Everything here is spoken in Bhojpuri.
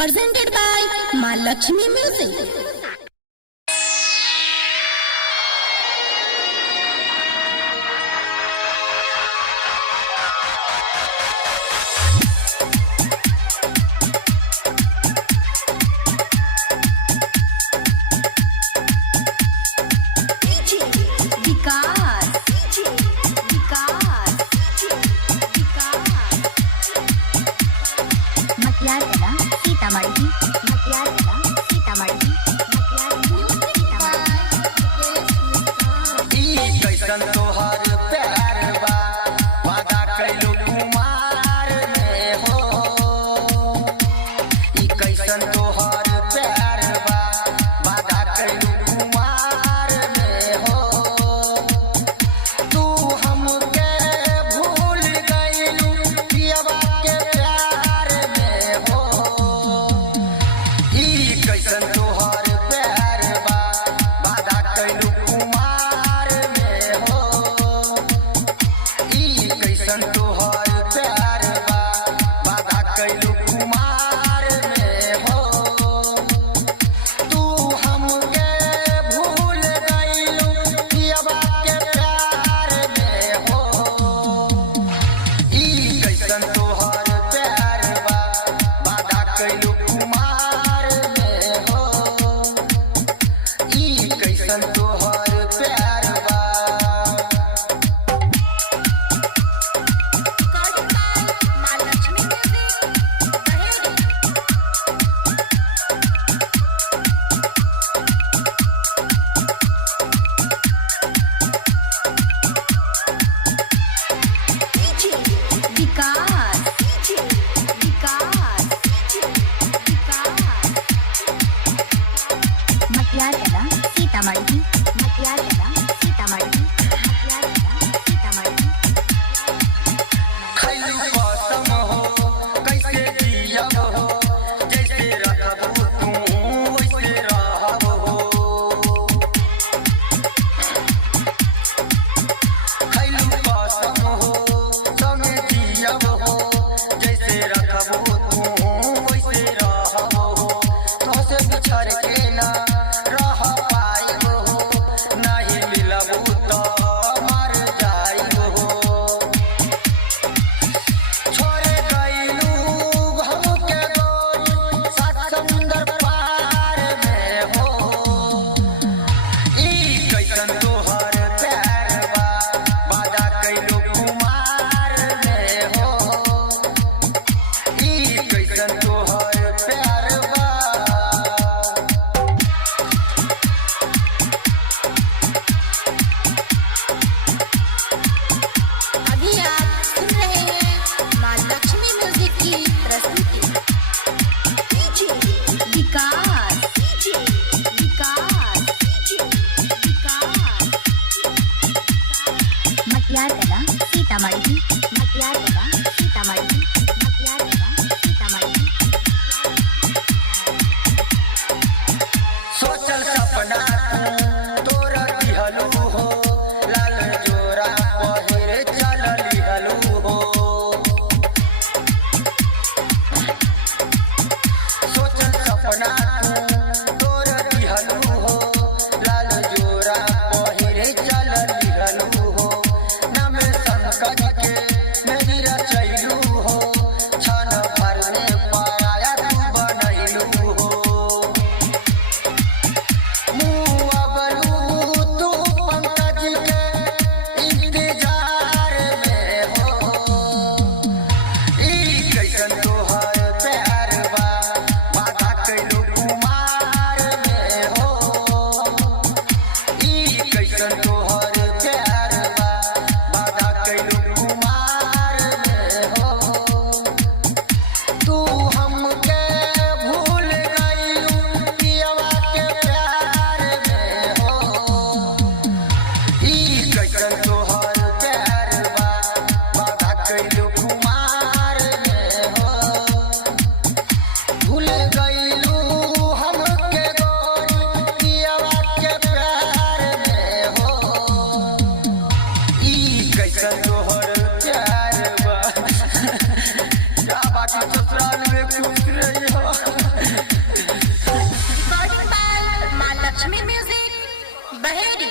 presented by Maa Laxmi Music. कैसन तोहर प्यार बा वादा कैलू कुमार में हो। ई कैसन तोहर प्यार बा वादा कैलू कुमार में हो। तू हमके भूल गइलू पियवा के प्यार में हो। ई कैसन तोहर प्यार बा वादा कैलू कैसन तोहर प्यार बा वादा कैलू कुमार में हो। तू हमके भूल गइलू पियवा के प्यार में हो। ई कैसन तोहर प्यार बा वादा कैलू कुमार में हो। ई कैसन तोहर प्यार बा। Baheri.